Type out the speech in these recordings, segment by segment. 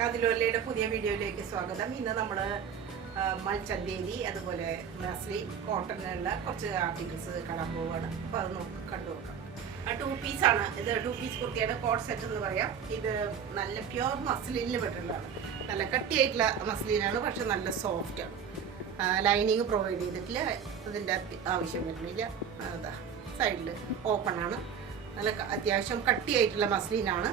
കതിലോലയുടെ പുതിയ വീഡിയോയിലേക്ക് സ്വാഗതം. ഇന്ന് നമ്മൾ മൽച്ചന്തേരി അതുപോലെ മസ്ലി കോട്ടണിലുള്ള കുറച്ച് ആർട്ടിക്കിൾസ് കാണാൻ പോവുകയാണ്. അപ്പോൾ അത് കണ്ടു നോക്കാം. 2 പീസാണ് ഇത്. 2 പീസ് കുർത്തിയുടെ കോട്ട് സെറ്റ് എന്ന് പറയാം. ഇത് നല്ല പ്യുവർ മസ്ലിനിൽ പെട്ടുള്ളതാണ്. നല്ല കട്ടിയായിട്ടുള്ള മസ്ലിനാണ്, പക്ഷെ നല്ല സോഫ്റ്റാണ്. ലൈനിങ് പ്രൊവൈഡ് ചെയ്തിട്ടില്ല, അതിൻ്റെ ആവശ്യം വരുന്നില്ല. അതാ സൈഡിൽ ഓപ്പൺ ആണ്. നല്ല അത്യാവശ്യം കട്ടിയായിട്ടുള്ള മസ്ലിനാണ്.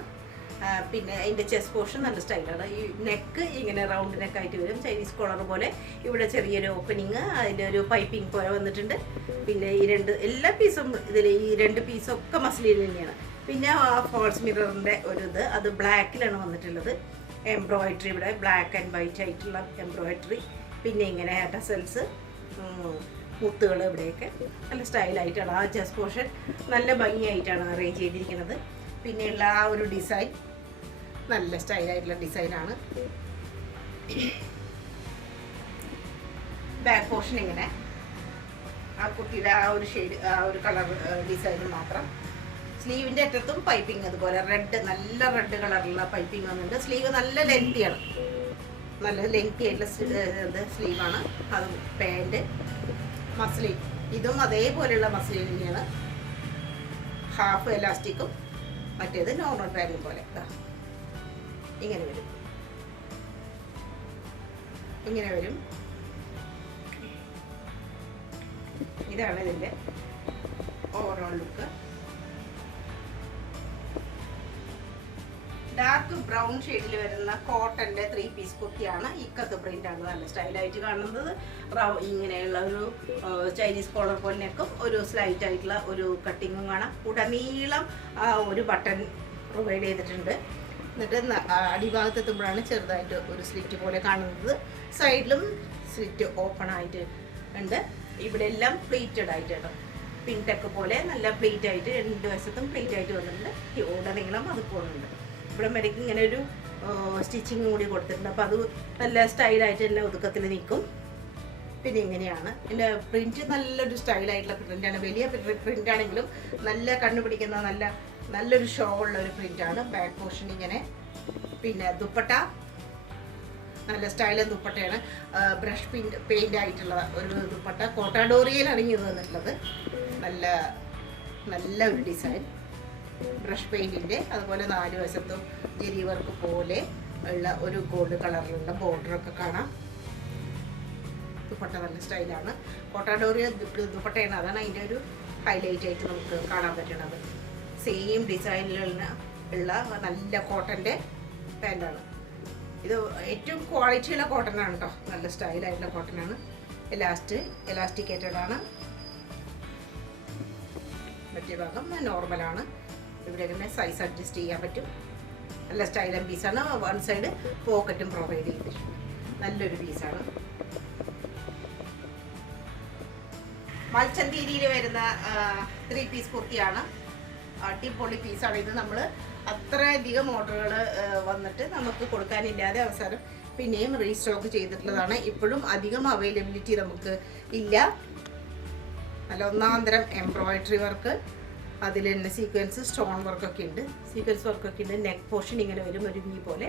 പിന്നെ അതിൻ്റെ ചെസ്റ്റ് പോർഷൻ നല്ല സ്റ്റൈലാണ്. ഈ നെക്ക് ഇങ്ങനെ റൗണ്ട് നെക്കായിട്ട് വരും, ചൈനീസ് കോളർ പോലെ. ഇവിടെ ചെറിയൊരു ഓപ്പണിങ്, അതിൻ്റെ ഒരു പൈപ്പിംഗ് പോലെ വന്നിട്ടുണ്ട്. പിന്നെ ഈ എല്ലാ പീസും ഇതിൽ ഈ 2 പീസൊക്കെ മസ്ലിൻ തന്നെയാണ്. പിന്നെ ഫോൾസ് മിററിൻ്റെ ഒരു ഇത്, അത് ബ്ലാക്കിലാണ് വന്നിട്ടുള്ളത്. എംബ്രോയിഡറി ഇവിടെ ബ്ലാക്ക് ആൻഡ് വൈറ്റ് ആയിട്ടുള്ള എംബ്രോയിഡറി. പിന്നെ ഇങ്ങനെ ടസൽസ്, മുത്തുകൾ ഇവിടെയൊക്കെ നല്ല സ്റ്റൈലായിട്ടാണ്. ആ ചെസ്റ്റ് പോർഷൻ നല്ല ഭംഗിയായിട്ടാണ് അറേഞ്ച് ചെയ്തിരിക്കുന്നത്. പിന്നെയുള്ള ആ ഒരു ഡിസൈൻ നല്ല സ്റ്റൈലായിട്ടുള്ള ഡിസൈനാണ്. ബാക്ക് പോർഷൻ ഇങ്ങനെ ആ കുട്ടിയുടെ ആ ഒരു ഷെയ്ഡ്, ആ ഒരു കളർ ഡിസൈൻ മാത്രം. സ്ലീവിൻ്റെ അറ്റത്തും പൈപ്പിംഗ് അതുപോലെ നല്ല റെഡ് കളറുള്ള പൈപ്പിംഗ് വന്നിട്ടുണ്ട്. സ്ലീവ് നല്ല ലെങ്തിയാണ്, നല്ല ലെങ്തി ആയിട്ടുള്ള സ്ലീവാണ്. അത് പാൻറ് മസ്ലിൻ, ഇതും അതേപോലെയുള്ള മസ്ലിൻ തന്നെയാണ്. ഹാഫ് എലാസ്റ്റിക്കും, മറ്റേത് നോർമൽ പാൻറ് പോലെ. ഇങ്ങനെ വരും, ഇങ്ങനെ വരും. ഇതാണ് ഇതിൻ്റെ ഓവറോൾ ലുക്ക്. ഡാർക്ക് ബ്രൗൺ ഷെയ്ഡിൽ വരുന്ന കോട്ടൻ്റെ 3 പീസ് കുർത്തിയാണ്. ഇക്കത്ത് പ്രിന്റ് ആണ്, നല്ല സ്റ്റൈലായിട്ട് കാണുന്നത്. ഇങ്ങനെയുള്ള ഒരു ചൈനീസ് കോളർ പോലിനേക്കും ഒരു സ്ലൈറ്റ് ആയിട്ടുള്ള ഒരു കട്ടിങ്ങും കാണാം. ഉടനീളം ഒരു ബട്ടൺ പ്രൊവൈഡ് ചെയ്തിട്ടുണ്ട്. എന്നിട്ട് അടിഭാഗത്ത് എത്തുമ്പോഴാണ് ചെറുതായിട്ട് ഒരു സ്ലിറ്റ് പോലെ കാണുന്നത്. സൈഡിലും സ്ലിറ്റ് ഓപ്പൺ ആയിട്ട് ഉണ്ട്. ഇവിടെ എല്ലാം പ്ലേറ്റഡ് ആയിട്ട് കേട്ടോ, പിൻടെക്ക് പോലെ നല്ല പ്ലേറ്റ് ആയിട്ട് 2 വശത്തും പ്ലേറ്റ് ആയിട്ട് വന്നിട്ടുണ്ട്. ഉടനീളം അത് പോകുന്നുണ്ട്. ഇവിടെ മേലേക്ക് ഇങ്ങനെ ഒരു സ്റ്റിച്ചിങ് കൂടി കൊടുത്തിട്ടുണ്ട്. അപ്പോൾ അത് നല്ല സ്റ്റൈലായിട്ട് തന്നെ ഒതുക്കത്തിൽ നിൽക്കും. പിന്നെ ഇങ്ങനെയാണ് എൻ്റെ പ്രിൻറ്റ്, നല്ലൊരു സ്റ്റൈലായിട്ടുള്ള പ്രിൻ്റാണ്. വലിയ പ്രിൻ്റ് ആണെങ്കിലും നല്ല കണ്ണുപിടിക്കുന്ന നല്ലൊരു ഷോ ഉള്ള ഒരു പ്രിൻ്റാണ്. ബാക്ക് പോർഷൻ ഇങ്ങനെ. പിന്നെ ദുപ്പട്ട നല്ല സ്റ്റൈലും ദുപ്പട്ടയാണ്. ബ്രഷ് പെയിൻ്റ് ആയിട്ടുള്ള ഒരു ദുപ്പട്ട, കോട്ടാഡോറിയയിലാണ് ഇത് വന്നിട്ടുള്ളത്. നല്ല ഒരു ഡിസൈൻ, ബ്രഷ് പെയിൻറ്റിൻ്റെ. അതുപോലെ 4 വശത്തും ജെരി വർക്ക് പോലെ ഉള്ള ഒരു ഗോൾഡ് കളറിലുള്ള ബോർഡറൊക്കെ കാണാം. ദുപ്പട്ട നല്ല സ്റ്റൈലാണ്. കോട്ടാഡോറിയ ദുപ്പട്ടയാണ്, അതാണ് അതിൻ്റെ ഒരു ഹൈലൈറ്റ് ആയിട്ട് നമുക്ക് കാണാൻ പറ്റുന്നത്. സെയിം ഡിസൈനിലുള്ള നല്ല കോട്ടൻ്റെ പാൻറ്റാണ് ഇത്. ഏറ്റവും ക്വാളിറ്റിയുള്ള കോട്ടനാണ് കേട്ടോ, നല്ല സ്റ്റൈലായിട്ടുള്ള കോട്ടനാണ്. എലാസ്റ്റിക്കേറ്റഡ് ആണ്. മറ്റേ ഭാഗം നോർമലാണ്. ഇവിടെ ഇങ്ങനെ സൈസ് അഡ്ജസ്റ്റ് ചെയ്യാൻ പറ്റും. നല്ല സ്റ്റൈലൻ പീസാണ്. 1 സൈഡ് പോക്കറ്റും പ്രൊവൈഡ് ചെയ്തിട്ടുണ്ട്. നല്ലൊരു പീസാണ്. മൽച്ചന്തേരിയിൽ വരുന്ന 3 പീസ് കുർത്തിയാണ്. അടിപൊളി പീസാണ് ഇത്. നമ്മൾ അത്രയധികം ഓർഡറുകൾ വന്നിട്ട് നമുക്ക് കൊടുക്കാനില്ലാതെ അവസാനം പിന്നെയും റീസ്റ്റോക്ക് ചെയ്തിട്ടുള്ളതാണ്. ഇപ്പോഴും അധികം അവൈലബിലിറ്റി നമുക്ക് ഇല്ല. നല്ല ഒന്നാന്തരം എംബ്രോയിഡറി വർക്ക്, അതിൽ തന്നെ സീക്വൻസ് സ്റ്റോൺ വർക്കൊക്കെ ഉണ്ട്. നെക്ക് പോർഷൻ ഇങ്ങനെ വരും, ഒരു വി പോലെ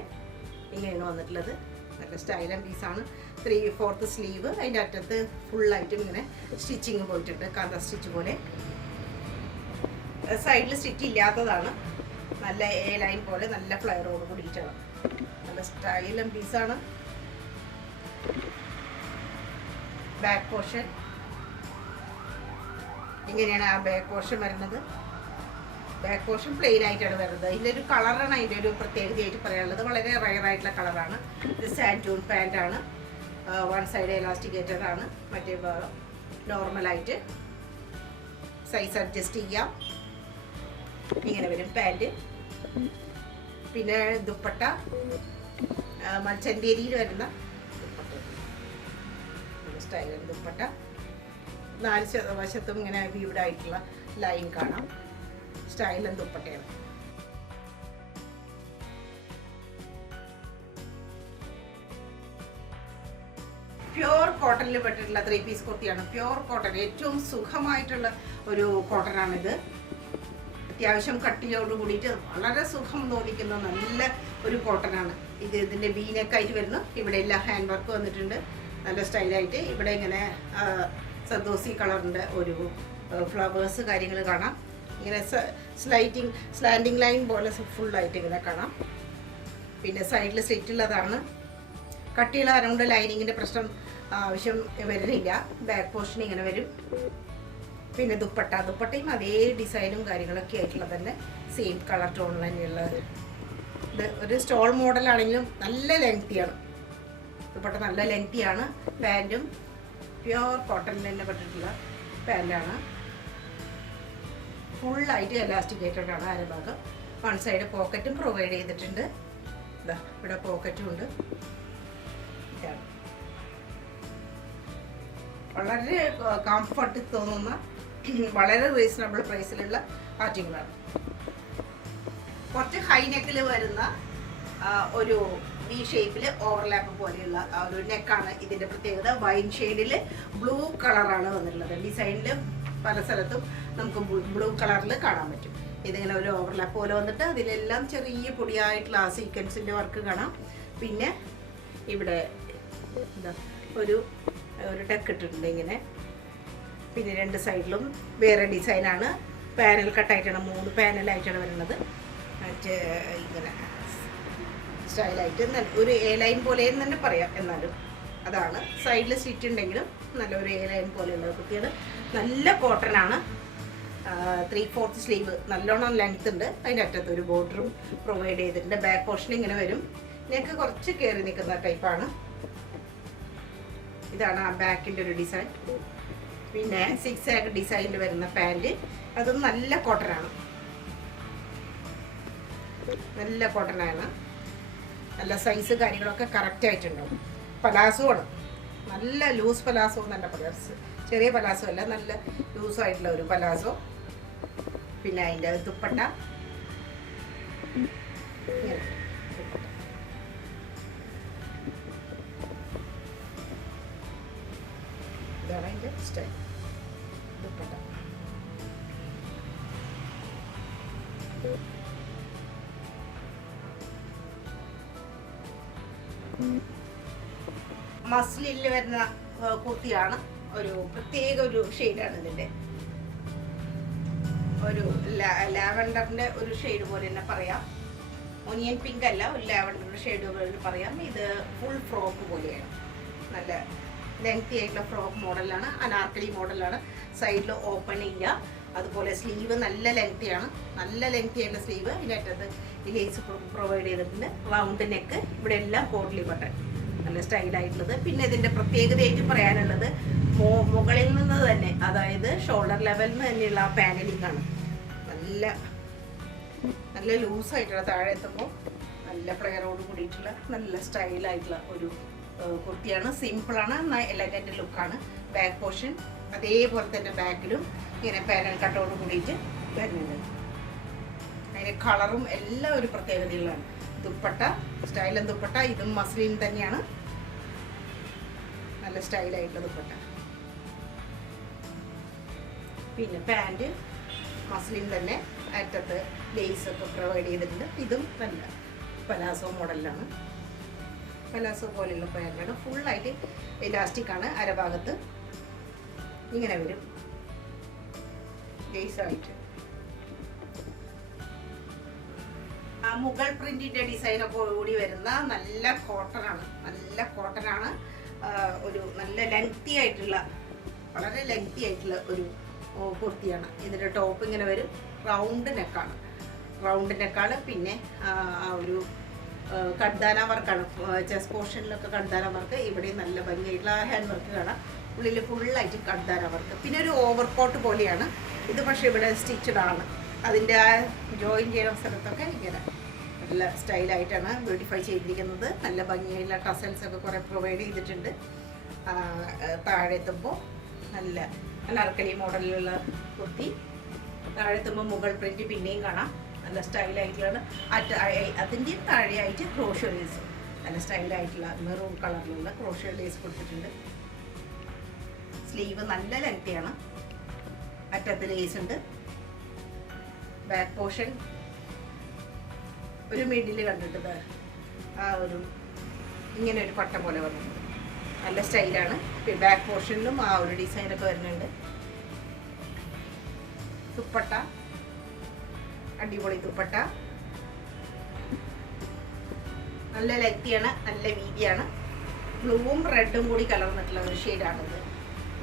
ഇങ്ങനെയാണ് വന്നിട്ടുള്ളത്. നല്ല സ്റ്റൈലൻ പീസാണ്. 3/4 സ്ലീവ്, അതിൻ്റെ അറ്റത്ത് ഫുള്ളായിട്ടും ഇങ്ങനെ സ്റ്റിച്ചിങ് പോയിട്ടുണ്ട്, കാന്ത സ്റ്റിച്ച് പോലെ. സൈഡിൽ സ്റ്റിച്ച് ഇല്ലാത്തതാണ്. നല്ല എ ലൈൻ പോലെ നല്ല ഫ്ലയറോട് കൂടിയിട്ടാണ്. നല്ല സ്റ്റൈലൻ പീസാണ്. ബാക്ക് പോർഷൻ ഇങ്ങനെയാണ് ആ ബാക്ക് പോർഷൻ വരുന്നത്. ബാക്ക് പോർഷൻ പ്ലെയിൻ ആയിട്ടാണ് വരുന്നത്. ഇതിലൊരു കളറാണ് അതിൻ്റെ ഒരു പ്രത്യേകതയായിട്ട് പറയാനുള്ളത്. വളരെ റയർ ആയിട്ടുള്ള കളറാണ്. ഇത് സാൻറ്റൂൺ പാൻറ്റാണ്. 1 സൈഡ് എലാസ്റ്റിക്കേറ്റഡ് ആണ്. മറ്റേ ഭാഗം നോർമലായിട്ട് സൈസ് അഡ്ജസ്റ്റ് ചെയ്യാം. ഇങ്ങനെ വരും പാൻറ്റ്. പിന്നെ ദുപ്പട്ട മൽച്ചന്തേരിയിൽ വരുന്ന സ്റ്റൈലൻ ദുപ്പട്ട. 4 വശത്തും ഇങ്ങനെ വീവ്ഡ് ആയിട്ടുള്ള ലൈൻ കാണാം. സ്റ്റൈലൻ ദുപ്പട്ടയാണ്. പ്യുവർ കോട്ടണിൽ പെട്ടിട്ടുള്ള 3 പീസ് കുർത്തിയാണ്. പ്യുവർ കോട്ടൺ, ഏറ്റവും സുഖമായിട്ടുള്ള ഒരു കോട്ടനാണിത്. അത്യാവശ്യം കട്ടിയോട് കൂടിയിട്ട് വളരെ സുഖം തോന്നിക്കുന്ന നല്ല ഒരു കോട്ടനാണ്. ഇതിൻ്റെ വീനൊക്കെയായിട്ട് വരുന്നു. ഇവിടെ എല്ലാം ഹാൻഡ് വർക്ക് വന്നിട്ടുണ്ട്, നല്ല സ്റ്റൈലായിട്ട്. ഇവിടെ ഇങ്ങനെ സദോസി കളറിൻ്റെ ഒരു ഫ്ലവേഴ്സ് കാര്യങ്ങൾ കാണാം. ഇങ്ങനെ സ്ലാൻഡിങ് ലൈൻ പോലെ ഫുള്ളായിട്ട് ഇങ്ങനെ കാണാം. പിന്നെ സൈഡിൽ സ്ലിറ്റുള്ളതാണ്. കട്ടിയുള്ള അരൗണ്ട് ലൈനിങ്ങിൻ്റെ പ്രശ്നം ആവശ്യം വരുന്നില്ല. ബാക്ക് പോർഷൻ ഇങ്ങനെ വരും. പിന്നെ ദുപ്പട്ടയും അതേ ഡിസൈനും കാര്യങ്ങളൊക്കെ ആയിട്ടുള്ള തന്നെ സെയിം കളർ ടോൺ തന്നെയുള്ളത്. ഇത് ഒരു സ്റ്റോൾ മോഡലാണെങ്കിലും നല്ല ലെങ്തിയാണ്. ദുപ്പട്ട നല്ല ലെങ്തിയാണ്. പാൻറ്റും പ്യുവർ കോട്ടണിൽ തന്നെ പെട്ടിട്ടുള്ള പാൻറ്റാണ്. ഫുള്ളായിട്ട് എലാസ്റ്റിക്കേറ്റഡ് ആണ് അരഭാഗം. വൺ സൈഡ് പോക്കറ്റും പ്രൊവൈഡ് ചെയ്തിട്ടുണ്ട്. ഇതാ ഇവിടെ പോക്കറ്റും ഉണ്ട്. വളരെ കംഫർട്ട് തോന്നുന്ന വളരെ റീസണബിൾ പ്രൈസിലുള്ള ആർട്ടിക്കിളാണ്. കുറച്ച് ഹൈ നെക്കിൽ വരുന്ന ഒരു വി ഷേപ്പിൽ ഓവർലാപ്പ് പോലെയുള്ള ഒരു നെക്കാണ് ഇതിൻ്റെ പ്രത്യേകത. വൈൻ ഷെയ്ഡിൽ ബ്ലൂ കളറാണ് വന്നിട്ടുള്ളത്. ഡിസൈനിൽ പല സ്ഥലത്തും നമുക്ക് ബ്ലൂ കളറിൽ കാണാൻ പറ്റും. ഇതിങ്ങനെ ഒരു ഓവർലാപ്പ് പോലെ വന്നിട്ട് അതിലെല്ലാം ചെറിയ പൊടിയായിട്ടുള്ള ആ സീക്വൻസിൻ്റെ വർക്ക് കാണാം. പിന്നെ ഇവിടെ എന്താ ഒരു ടെക്ക് ഇട്ടിട്ടുണ്ട് ഇങ്ങനെ. പിന്നെ രണ്ട് സൈഡിലും വേറെ ഡിസൈനാണ്. പാനൽ കട്ടായിട്ടാണ്, 3 പാനലായിട്ടാണ് വരുന്നത്. ഇങ്ങനെ സ്റ്റൈലായിട്ട് ഒരു എ ലൈൻ പോലെ തന്നെ പറയാം. എന്നാലും അതാണ് സൈഡിൽ സ്റ്റിച്ച് ഉണ്ടെങ്കിലും നല്ലൊരു എ ലൈൻ പോലെയുള്ള കുട്ടികൾ. നല്ല കോട്ടനാണ്. 3/4 സ്ലീവ്, നല്ലോണം ലെങ്ത് ഉണ്ട്. അതിൻ്റെ അറ്റത്ത് ഒരു ബോർഡറും പ്രൊവൈഡ് ചെയ്തിട്ടുണ്ട്. ബാക്ക് പോർഷൻ ഇങ്ങനെ വരും. നെക്ക് കുറച്ച് കയറി നിൽക്കുന്ന ടൈപ്പാണ്. ഇതാണ് ആ ബാക്കിൻ്റെ ഒരു ഡിസൈൻ. പിന്നെ 6 ആഗ് ഡിസൈനിൽ വരുന്ന പാൻറ്റ്, അതും നല്ല കോട്ടനാണ്. നല്ല കോട്ടനാണ്. നല്ല സൈസ് കാര്യങ്ങളൊക്കെ കറക്റ്റ് ആയിട്ടുണ്ടാവും. പലാസോ ആണ്, നല്ല ലൂസ് പലാസോ എന്നല്ല പറയാം. ചെറിയ പലാസോ അല്ല, നല്ല ലൂസായിട്ടുള്ള ഒരു പലാസോ. പിന്നെ അതിൻ്റെ ദുപ്പട്ട ഇതാണ് അതിൻ്റെ സ്റ്റൈൽ. ദുപ്പട്ട മസ്ലിനിൽ വരുന്ന കുർത്തിയാണ്. ഒരു പ്രത്യേക ഒരു ഷെയ്ഡാണ് ഇതിൻ്റെ. ഒരു ലാവൻഡറിൻ്റെ ഒരു ഷെയ്ഡ് പോലെ തന്നെ പറയാം. ഒനിയൻ പിങ്ക് അല്ല, ഒരു ലാവൻഡറിൻ്റെ ഷെയ്ഡ് പോലെ പറയാം. ഇത് ഫുൾ ഫ്രോക്ക് പോലെയാണ്. നല്ല ലെങ്തി ആയിട്ടുള്ള ഫ്രോക്ക് മോഡലാണ്. അനാർക്കലി മോഡലാണ്. സൈഡിൽ ഓപ്പൺ ഇല്ല. അതുപോലെ സ്ലീവ് നല്ല ലെങ്തിയാണ്. നല്ല ലെങ്തി ആയിട്ടുള്ള സ്ലീവ്. ഇതിനകത്തത് ഈ ലേസ് പ്രൊവൈഡ് ചെയ്തിട്ടുണ്ട്. Round neck. ഇവിടെ എല്ലാം പോട്ട്ലി ബട്ടൺ, നല്ല സ്റ്റൈലായിട്ടുള്ളത്. പിന്നെ ഇതിൻ്റെ പ്രത്യേകതയായിട്ട് പറയാനുള്ളത് മുകളിൽ നിന്ന് തന്നെ, അതായത് ഷോൾഡർ ലെവലിൽ നിന്ന് തന്നെയുള്ള ആ പാനലിംഗ് ആണ്. നല്ല ലൂസായിട്ടുള്ള, താഴെ എത്തുമ്പോൾ നല്ല ഫ്ലെയറോട് കൂടിയിട്ടുള്ള നല്ല സ്റ്റൈലായിട്ടുള്ള ഒരു കുർത്തിയാണ്. സിമ്പിളാണ്, എലഗൻ്റ് ലുക്കാണ്. ബാക്ക് പോർഷൻ അതേപോലെ തന്നെ ബാക്കിലും ഇങ്ങനെ പാനൽ കട്ടോട് കൂടിയിട്ട് വരുന്നുണ്ട്. അതിൻ്റെ കളറും എല്ലാം ഒരു പ്രത്യേകതയുള്ളതാണ്. ദുപ്പട്ട സ്റ്റൈലും ദുപ്പട്ട, ഇതും മസ്ലിൻ തന്നെയാണ്. നല്ല സ്റ്റൈലായിട്ടുള്ള ദുപ്പട്ട. പിന്നെ പാൻറ് മസ്ലിൻ തന്നെ, അറ്റത്ത് ലേസൊക്കെ പ്രൊവൈഡ് ചെയ്തിട്ടുണ്ട്. ഇതും നല്ല പലാസോ മോഡലിലാണ്. പലാസോ പോലെയുള്ള പാൻറ്റാണ്. ഫുള്ളായിട്ട് ഇലാസ്റ്റിക് ആണ്. അരഭാഗത്ത് ഇങ്ങനെ വരും ലേസായിട്ട്. ആ മുഗൾ പ്രിന്റിന്റെ ഡിസൈനൊക്കെ കൂടി വരുന്ന നല്ല കോട്ടനാണ്. ഒരു നല്ല ലെങ്തി ആയിട്ടുള്ള, വളരെ ലെങ്തി ആയിട്ടുള്ള ഒരു കുർത്തിയാണ്. ഇതിൻ്റെ ടോപ്പ് ഇങ്ങനെ വരും. റൗണ്ട് നെക്കാണ്. പിന്നെ ഒരു കഡ്ദാന വർക്കാണ്. ചെസ്റ്റ് പോർഷനിലൊക്കെ കഡ്ദാന വർക്ക്. ഇവിടെ നല്ല ഭംഗിയായിട്ടുള്ള ഹാൻഡ് വർക്ക് കാണാം. ഉള്ളിൽ ഫുള്ളായിട്ട് കഡ്ദാന വർക്ക്. പിന്നെ ഒരു ഓവർ കോട്ട് പോലെയാണ് ഇത്. പക്ഷേ ഇവിടെ സ്റ്റിച്ചഡ് ആണ്. അതിൻ്റെ ആ ജോയിൻ ചെയ്യുന്ന സ്ഥലത്തൊക്കെ ഇങ്ങനെ നല്ല സ്റ്റൈലായിട്ടാണ് ബ്യൂട്ടിഫൈ ചെയ്തിരിക്കുന്നത്. നല്ല ഭംഗിയായിട്ടുള്ള ടസൽസ് ഒക്കെ കുറേ പ്രൊവൈഡ് ചെയ്തിട്ടുണ്ട്. താഴെ എത്തുമ്പോൾ നല്ല അനാർക്കലി മോഡലിലുള്ള കുർത്തി. താഴെ എത്തുമ്പോൾ മുഗൾ പ്രിന്റ് പിന്നെയും കാണാം. നല്ല സ്റ്റൈലായിട്ടുള്ള, അതിൻ്റെയും താഴെയായിട്ട് ക്രോഷ്യോ ലേസ്, നല്ല സ്റ്റൈലായിട്ടുള്ള മെറൂൺ കളറിലുള്ള ക്രോഷ്യോ ലേസ് കൊടുത്തിട്ടുണ്ട്. സ്ലീവ് നല്ല ലെങ്തിയാണ്. അറ്റത്ത് ലേസ് ഉണ്ട്. ബാക്ക് പോർഷൻ ഒരു മിഡിൽ കണ്ടിട്ട് ആ ഒരു ഇങ്ങനെ ഒരു പട്ട പോലെ വന്നിട്ടുണ്ട്. നല്ല സ്റ്റൈലാണ്. ബാക്ക് പോർഷനിലും ആ ഒരു ഡിസൈനൊക്കെ വരുന്നുണ്ട്. ദുപ്പട്ട അടിപൊളി ദുപ്പട്ട, നല്ല ലെങ്തിയാണ്, നല്ല വീതിയാണ്. ബ്ലൂവും റെഡും കൂടി കലർന്നിട്ടുള്ള ഒരു ഷെയ്ഡാണിത്.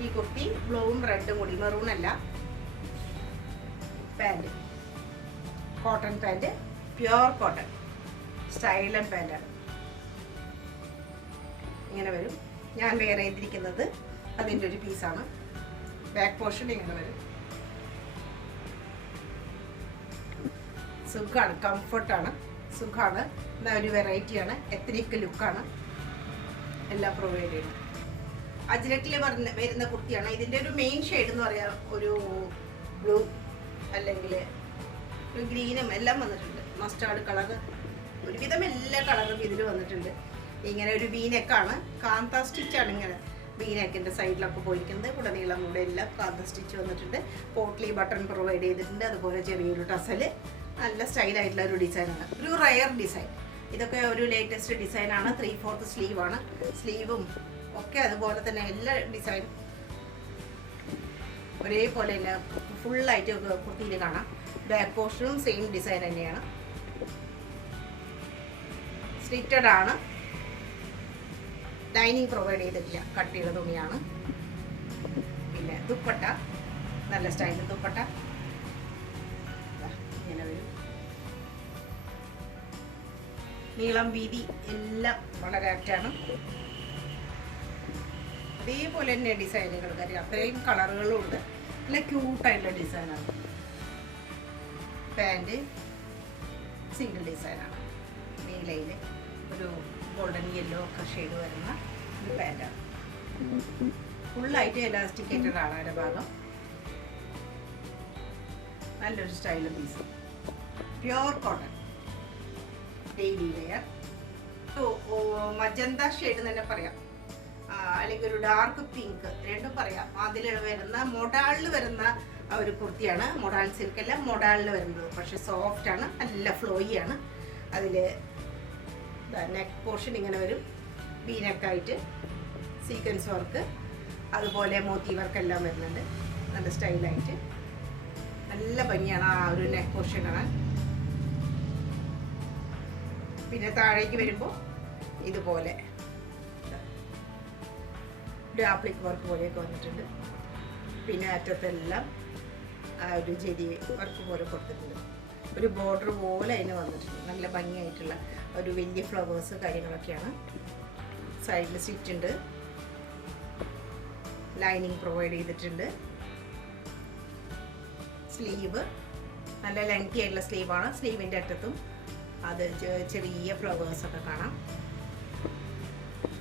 ഈ കുർത്തി ബ്ലൂവും റെഡും കൂടി, മെറൂൺ അല്ല. Pant cotton pant, pure cotton സ്റ്റൈലൻ പാൻറ്റാണ്. ഇങ്ങനെ വരും. ഞാൻ വെയർ ചെയ്തിരിക്കുന്നത് അതിൻ്റെ ഒരു പീസാണ്. ബാക്ക് പോർഷൻ ഇങ്ങനെ വരും. സുഖമാണ്, കംഫർട്ടാണ്, സുഖമാണ്. എന്നാൽ ഒരു വെറൈറ്റിയാണ്, എത്നിക് ലുക്കാണ് എല്ലാം പ്രൊവൈഡ് ചെയ്യുന്നത്. അജ്രക്കിൽ വരുന്ന കുർത്തിയാണ്. ഇതിൻ്റെ ഒരു മെയിൻ ഷെയ്ഡ് എന്ന് പറയാം ഒരു ബ്ലൂ അല്ലെങ്കിൽ ഒരു ഗ്രീനും എല്ലാം വന്നിട്ടുണ്ട്. മസ്റ്റാർഡ് കളർ, ഒരുവിധം എല്ലാ കളറും ഇതിൽ വന്നിട്ടുണ്ട്. ഇങ്ങനെ ഒരു വീനെക്കാണ്, കാന്ത സ്റ്റിച്ചാണ്. ഇങ്ങനെ വീനെക്കിൻ്റെ സൈഡിലൊക്കെ പോയിരിക്കുന്നത്. ഉടനീളം കൂടെ എല്ലാം കാന്ത സ്റ്റിച്ച് വന്നിട്ടുണ്ട്. പോട്ട്ലി ബട്ടൺ പ്രൊവൈഡ് ചെയ്തിട്ടുണ്ട്. അതുപോലെ ചെറിയൊരു ടസല്. നല്ല സ്റ്റൈലായിട്ടുള്ള ഒരു ഡിസൈനാണ്, ഒരു റയർ ഡിസൈൻ. ഇതൊക്കെ ഒരു ലേറ്റസ്റ്റ് ഡിസൈനാണ്. 3/4 സ്ലീവാണ്. സ്ലീവും ഒക്കെ അതുപോലെ തന്നെ എല്ലാ ഡിസൈനും ഒരേപോലെ തന്നെ ഫുള്ളായിട്ട് കുർത്തിയിൽ കാണാം. ബാക്ക് പോർഷനും സെയിം ഡിസൈൻ തന്നെയാണ്. സ്ലിറ്റഡ് ആണ്. ലൈനിങ് പ്രൊവൈഡ് ചെയ്തിട്ടില്ല, കട്ടിയുള്ള തുണിയാണ്. പിന്നെ ദുപ്പട്ട നല്ല സ്റ്റൈലിൽ ദുപ്പട്ട ഇങ്ങനെ വരും. നീളം വീതി എല്ലാം വളരെ ആക്റ്റാണ്. അതേപോലെ തന്നെ ഡിസൈനുകൾ കാര്യം അത്രയും കളറുകളും ഉണ്ട്. നല്ല ക്യൂട്ടായിട്ടുള്ള ഡിസൈനാണ്. പാൻറ് സിംഗിൾ ഡിസൈനാണ്. നീലയിൽ ഒരു ഗോൾഡൻ യെല്ലോ ഒക്കെ ഷെയ്ഡ് വരുന്ന ഒരു പാൻറ്റാണ്. ഫുള്ളായിട്ട് എലാസ്റ്റിക്കേറ്റഡ് ആണ് അതിൻ്റെ ഭാഗം. നല്ലൊരു style piece, pure cotton daily wear. Magenta shade തന്നെ പറയാം, അല്ലെങ്കിൽ ഒരു ഡാർക്ക് പിങ്ക്, രണ്ടും പറയാം. അതിൽ വരുന്ന മൊഡാളിൽ വരുന്ന ഒരു കുർത്തിയാണ്. മൊഡാൾ സിൽക്ക് അല്ല, മൊഡാളിൽ വരുന്നത്. പക്ഷെ സോഫ്റ്റ് ആണ്, നല്ല ഫ്ലോയി ആണ്. അതിൽ നെക്ക് പോർഷൻ ഇങ്ങനെ വരും, വി നെക്കായിട്ട് സീക്വൻസ് വർക്ക്, അതുപോലെ മോത്തി വർക്ക് എല്ലാം വരുന്നുണ്ട്. നല്ല സ്റ്റൈലായിട്ട് നല്ല ഭംഗിയാണ് ആ ഒരു നെക്ക് പോർഷൻ കാണാൻ. പിന്നെ താഴേക്ക് വരുമ്പോൾ ഇതുപോലെ ഒരു ആപ്ലിക് വർക്ക് പോലെയൊക്കെ വന്നിട്ടുണ്ട്. പിന്നെ അറ്റത്തെല്ലാം ആ ഒരു ജെരി വർക്ക് പോലെ കൊടുത്തിട്ടുണ്ട്. ഒരു ബോർഡർ പോലെ അതിന് വന്നിട്ടുണ്ട്. നല്ല ഭംഗിയായിട്ടുള്ള ഒരു വലിയ ഫ്ലവേഴ്സ് കാര്യങ്ങളൊക്കെയാണ്. സൈഡിൽ സ്റ്റിച്ച് ഉണ്ട്, ലൈനിങ് പ്രൊവൈഡ് ചെയ്തിട്ടുണ്ട്. സ്ലീവ് നല്ല ലെങ്തി ആയിട്ടുള്ള സ്ലീവാണ്. സ്ലീവിൻ്റെ അറ്റത്തും അത് ചെറിയ ഫ്ലവേഴ്സൊക്കെ കാണാം.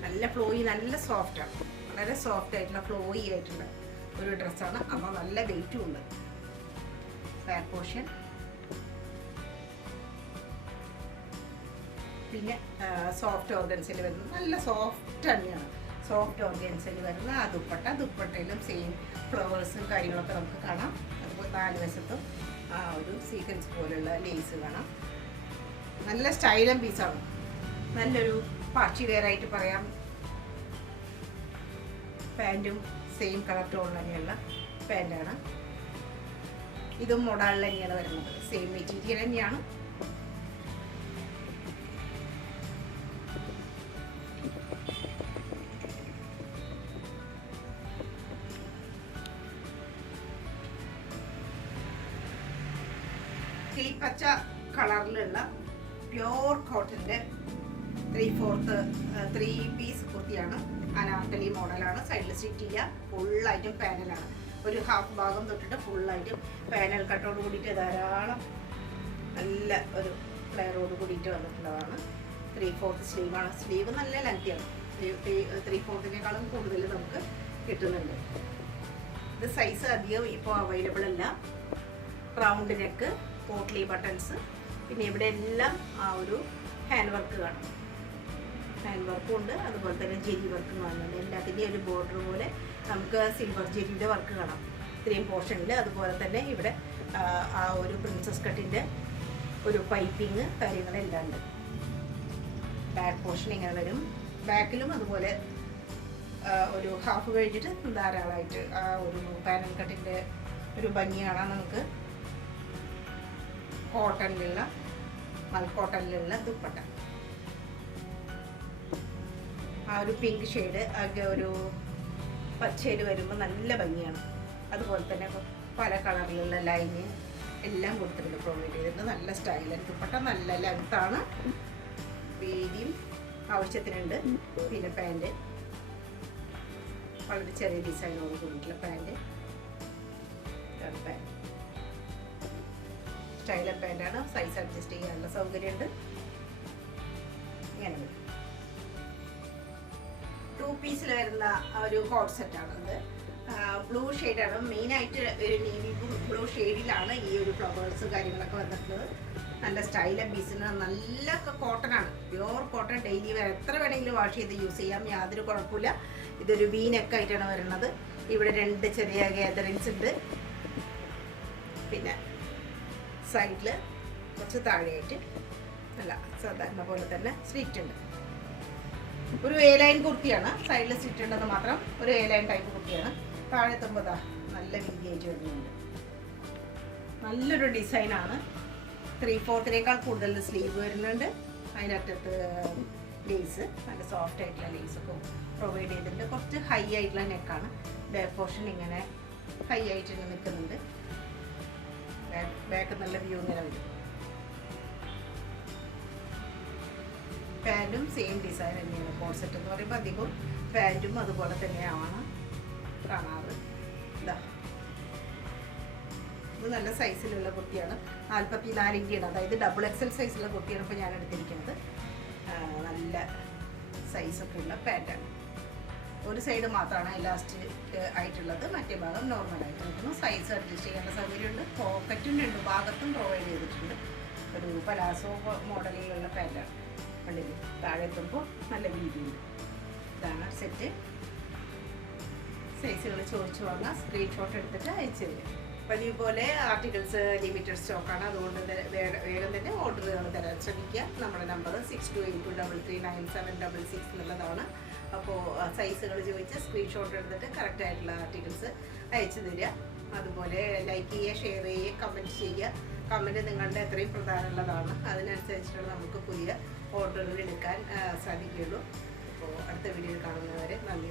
നല്ല ഫ്ലോയി, നല്ല സോഫ്റ്റാണ്. വളരെ സോഫ്റ്റ് ആയിട്ടുള്ള ഫ്ലോയി ആയിട്ടുള്ള ഒരു ഡ്രസ്സാണ്. അപ്പോൾ നല്ല വെയിറ്റും ഉണ്ട്. ബാക്ക് പോർഷൻ പിന്നെ സോഫ്റ്റ് ഓർഗൻസിൽ വരുന്ന നല്ല സോഫ്റ്റ് തന്നെയാണ്. സോഫ്റ്റ് ഓർഗൻസിൽ വരുന്ന ആ ദുപ്പട്ടയിലും സെയിം ഫ്ലവേഴ്സും കാര്യങ്ങളൊക്കെ നമുക്ക് കാണാം. അതുപോലെ 4 വശത്തും ആ ഒരു സീക്വൻസ് പോലുള്ള ലേസ് കാണാം. നല്ല സ്റ്റൈലൻ പീസാണ്. നല്ലൊരു പാർട്ടി വെയർ ആയിട്ട് പറയാം. പാൻറ്റും സെയിം കളർ ടോൺ തന്നെയുള്ള പാൻറ്റാണ്. ഇതും മോഡലിൽ തന്നെയാണ് വരുന്നത്. സെയിം മെറ്റീരിയൽ തന്നെയാണ്. കിളിപ്പച്ച കളറിലുള്ള പ്യോർ കോട്ടൻ്റെ 3/4 പീസ് കുർത്തിയാണ്. അനാർക്കലി മോഡലാണ്. സൈഡിൽ സ്റ്റിച്ച് ചെയ്യുക. ഫുള്ളായിട്ടും പാനലാണ്. ഒരു ഹാഫ് ഭാഗം തൊട്ടിട്ട് ഫുള്ളായിട്ടും പാനൽ കട്ടോട് കൂടിയിട്ട് ധാരാളം നല്ല ഒരു ഫ്ലെയറോട് കൂടിയിട്ട് വന്നിട്ടുള്ളതാണ്. 3/4 സ്ലീവാണ്. സ്ലീവ് നല്ല ലെങ്തിയാണ്. 3/4 കൂടുതൽ നമുക്ക് കിട്ടുന്നുണ്ട്. ഇത് സൈസ് അധികം ഇപ്പോൾ അവൈലബിൾ അല്ല. റൗണ്ട് നെക്ക്, പോട്ട്ലി ബട്ടൺസ്, പിന്നെ ഇവിടെ എല്ലാം ആ ഒരു ഹാൻഡ് വർക്ക് കാണും. ഹാൻഡ് വർക്കും ഉണ്ട്, അതുപോലെ തന്നെ ജെരി വർക്കും കാണുന്നുണ്ട്. എല്ലാത്തിൻ്റെയും ഒരു ബോർഡർ പോലെ നമുക്ക് സിൽവർ ജെരിയുടെ വർക്ക് കാണാം ഇത്രയും പോർഷനിൽ. അതുപോലെ തന്നെ ഇവിടെ ആ ഒരു പ്രിൻസസ് കട്ടിൻ്റെ ഒരു പൈപ്പിങ് കാര്യങ്ങളെല്ലാം ഉണ്ട്. ബാക്ക് പോർഷൻ ഇങ്ങനെ വരും. ബാക്കിലും അതുപോലെ ഒരു ഹാഫ് കഴിഞ്ഞിട്ട് ധാരാളമായിട്ട് ആ ഒരു പാനൽ കട്ടിൻ്റെ ഒരു ഭംഗി കാണാൻ നമുക്ക്. കോട്ടണിലുള്ള മൽക്കോട്ടണിലുള്ള ദുപ്പട്ട, ആ ഒരു പിങ്ക് ഷെയ്ഡ് ഒക്കെ ഒരു പച്ചയിൽ വരുമ്പോൾ നല്ല ഭംഗിയാണ്. അതുപോലെ തന്നെ പല കളറിലുള്ള ലൈന് എല്ലാം കൊടുത്തിട്ടുണ്ട്, പ്രൊവൈഡ് ചെയ്തിട്ടുണ്ട്. നല്ല സ്റ്റൈലൻ ദുപ്പട്ട, നല്ല ലെങ്ത്താണ്, വീതിയും ആവശ്യത്തിനുണ്ട്. പിന്നെ പാൻറ് വളരെ ചെറിയ ഡിസൈനോട് കൂടിയിട്ടുള്ള പാൻറ്, സ്റ്റൈലർ പാൻറ്റാണ്. സൈസ് അഡ്ജസ്റ്റ് ചെയ്യാനുള്ള സൗകര്യമുണ്ട്. ഇങ്ങനെ വരും. 2 പീസിൽ വരുന്ന ഒരു കോട്ട് സെറ്റാണ് ഇത്. ബ്ലൂ ഷെയ്ഡാണ് മെയിനായിട്ട്, ഒരു നേവി ബ്ലൂ ഷെയ്ഡിലാണ് ഈ ഒരു ഫ്ലവേഴ്സ് കാര്യങ്ങളൊക്കെ വന്നിട്ടുള്ളത്. നല്ല സ്റ്റൈലൻ പീസിന്, നല്ല കോട്ടനാണ്, പ്യുവർ കോട്ടൺ. ഡെയിലി വെയർ എത്ര വേണമെങ്കിലും വാഷ് ചെയ്ത് യൂസ് ചെയ്യാം, യാതൊരു കുഴപ്പമില്ല. ഇതൊരു വീനൊക്കെ ആയിട്ടാണ് വരുന്നത്. ഇവിടെ 2 ചെറിയ ഗാദറിങ്സ് ഉണ്ട്. പിന്നെ സൈഡിൽ കുറച്ച് താഴെയായിട്ട് അല്ല സാധാരണ പോലെ തന്നെ സ്ലിറ്റ് ഉണ്ട്. ഒരു എ ലൈൻ കുർത്തിയാണ്, സൈഡിൽ സ്ലിറ്റ് ഉണ്ടെന്ന് മാത്രം. ഒരു എ ലൈൻ ടൈപ്പ് കുർത്തിയാണ്. താഴെ എത്തുമ്പോൾ നല്ല വീതിയായിട്ട് വരുന്നുണ്ട്. നല്ലൊരു ഡിസൈനാണ്. 3/4 കൂടുതൽ സ്ലീവ് വരുന്നുണ്ട്. അതിനകത്ത് ലേസ്, നല്ല സോഫ്റ്റ് ആയിട്ടുള്ള ലേസൊക്കെ പ്രൊവൈഡ് ചെയ്തിട്ടുണ്ട്. കുറച്ച് ഹൈ ആയിട്ടുള്ള നെക്കാണ്. ബാക്ക് പോർഷൻ ഇങ്ങനെ ഹൈ ആയിട്ട് നിൽക്കുന്നുണ്ട്. ബാക്ക് നല്ല വ്യൂ ഇങ്ങനെ വരും. പാൻറ്റും സെയിം ഡിസൈൻ തന്നെയാണ്. കോട്ട് സെറ്റ് എന്ന് പറയുമ്പോൾ അധികം പാൻറ്റും അതുപോലെ തന്നെയാണ് കാണാറ്. ഇതാ ഇത് നല്ല സൈസിലുള്ള കുർത്തിയാണ്. 44 ഇഞ്ചാണ്, അതായത് ഡബിൾ XL സൈസുള്ള കുർത്തിയാണ് ഇപ്പോൾ ഞാൻ എടുത്തിരിക്കുന്നത്. നല്ല സൈസൊക്കെ ഉള്ള പാൻറ്റാണ്. ഒരു സൈഡ് മാത്രമാണ് ഇലാസ്റ്റിക് ആയിട്ടുള്ളത്, മറ്റേ ഭാഗം നോർമലായിട്ട് നിൽക്കുന്നു. സൈസ് അഡ്ജസ്റ്റ് ചെയ്യാനുള്ള സൗകര്യമുണ്ട്. പോക്കറ്റും 2 ഭാഗത്തും പ്രൊവൈഡ് ചെയ്തിട്ടുണ്ട്. ഒരു പലാസോ മോഡലിലുള്ള പാൻറ്റാണ്. കണ്ടില്ലേ, താഴെ എത്തുമ്പോൾ നല്ല വീതിയുണ്ട്. ഇതാണ് സെറ്റ്. സൈസുകൾ ചോദിച്ചു വാങ്ങാം, സ്ക്രീൻഷോട്ട് എടുത്തിട്ട് അയച്ചു തരും. പതിവ് പോലെ ആർട്ടിക്കിൾസ് ലിമിറ്റഡ് സ്റ്റോക്കാണ്, അതുകൊണ്ട് വേഗം തന്നെ ഓർഡറുകൾ തരാൻ ശ്രമിക്കുക. നമ്മുടെ നമ്പർ 6282339766 എന്നുള്ളതാണ്. അപ്പോൾ സൈസുകൾ ചോദിച്ച് സ്ക്രീൻഷോട്ട് എടുത്തിട്ട് കറക്റ്റായിട്ടുള്ള ആർട്ടിക്കിൾസ് അയച്ചു തരിക. അതുപോലെ ലൈക്ക് ചെയ്യുക, ഷെയർ ചെയ്യുക, കമൻറ്റ് ചെയ്യുക. കമൻറ്റ് നിങ്ങളുടെ എത്രയും പ്രധാനമുള്ളതാണ്. അതിനനുസരിച്ചിട്ടാണ് നമുക്ക് പുതിയ ഓർഡറുകൾ എടുക്കാൻ സാധിക്കുകയുള്ളൂ. അപ്പോൾ അടുത്ത വീഡിയോയിൽ കാണുന്നവരെ നന്ദി.